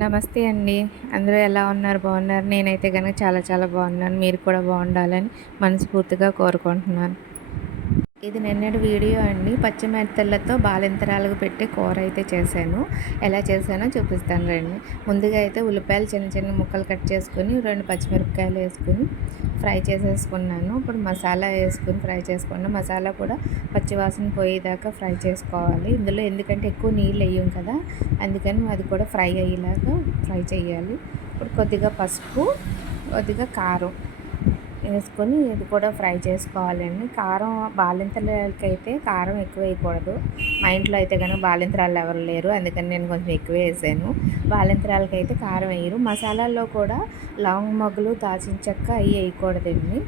నమస్తే అండి. అందరూ ఎలా ఉన్నారు? బాగున్నారు? నేనైతే గనక చాలా చాలా బాగున్నాను. మీరు కూడా బాగుండాలని మనస్ఫూర్తిగా కోరుకుంటున్నాను. ఇది నిన్నటి వీడియో అండి. పచ్చి మెత్తళ్ళతో బాలింతరాలకు పెట్టి కూర అయితే చేశాను. ఎలా చేశానో చూపిస్తాను రండి. ముందుగా అయితే ఉల్లిపాయలు చిన్న చిన్న ముక్కలు కట్ చేసుకొని 2 పచ్చిమిరపకాయలు వేసుకొని ఫ్రై చేసేసుకున్నాను. ఇప్పుడు మసాలా వేసుకొని ఫ్రై చేసుకున్నాను. మసాలా కూడా పచ్చివాసన పోయేదాకా ఫ్రై చేసుకోవాలి. ఇందులో ఎందుకంటే ఎక్కువ నీళ్ళు వేయం కదా, అందుకని అది కూడా ఫ్రై అయ్యేలాగా ఫ్రై చేయాలి. ఇప్పుడు కొద్దిగా పసుపు, కొద్దిగా కారం వేసుకొని ఇది కూడా ఫ్రై చేసుకోవాలండి. కారం బాలింతలకైతే కారం ఎక్కువ వేయకూడదు. మా ఇంట్లో అయితే కనుక బాలింతరాలు ఎవరు లేరు, అందుకని నేను కొంచెం ఎక్కువ వేసాను. బాలింతరాలకైతే కారం వేయరు. మసాలాల్లో కూడా లవంగ మొగ్గలు, దాల్చిన చెక్క అవి వేయకూడదండి.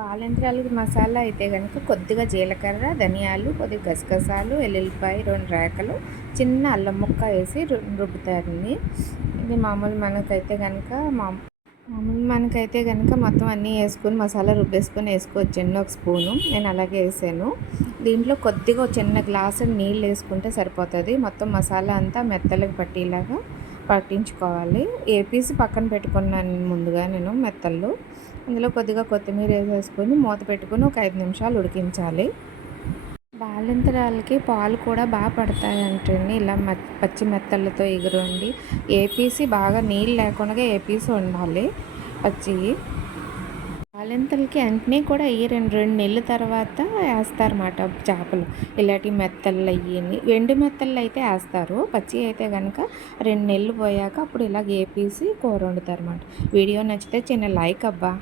బాలింతరాలకి మసాలా అయితే కనుక కొద్దిగా జీలకర్ర, ధనియాలు, కొద్దిగా గసగసాలు, ఎల్లుల్లిపాయ 2 రేకలు, చిన్న అల్లం ముక్క వేసి రుబ్బుతారండి. ఇది మనకైతే కనుక మొత్తం అన్నీ వేసుకొని మసాలా రుబ్బేసుకొని వేసుకోవచ్చండి. ఒక స్పూను నేను అలాగే వేసాను. దీంట్లో కొద్దిగా చిన్న గ్లాసు నీళ్ళు వేసుకుంటే సరిపోతుంది. మొత్తం మసాలా అంతా మెత్తలకు పట్టేలాగా పట్టించుకోవాలి. ఏపీసి పక్కన పెట్టుకున్నాను ముందుగా నేను మెత్తళ్ళు. అందులో కొద్దిగా కొత్తిమీర వేసేసుకొని మూత పెట్టుకొని ఒక 5 నిమిషాలు ఉడికించాలి. బాలింతరాలకి పాలు కూడా బాగా పడతాయంటండి. ఇలా పచ్చి మెత్తళ్ళతో ఎగురండి. ఏపీసి బాగా నీళ్ళు లేకుండా ఏపీసి ఉండాలి పచ్చివి. బాలింతలకి వెంటనే కూడా అయ్యి 2 నెలల తర్వాత వేస్తారన్నమాట చేపలు. ఇలాంటి మెత్తళ్ళు అయ్యి ఎండు మెత్తళ్ళు అయితే వేస్తారు. పచ్చి అయితే కనుక 2 నెలలు పోయాక అప్పుడు ఇలాగ ఏపీసి కూర వండుతారన్నమాట. వీడియో నచ్చితే చిన్న లైక్ అబ్బా.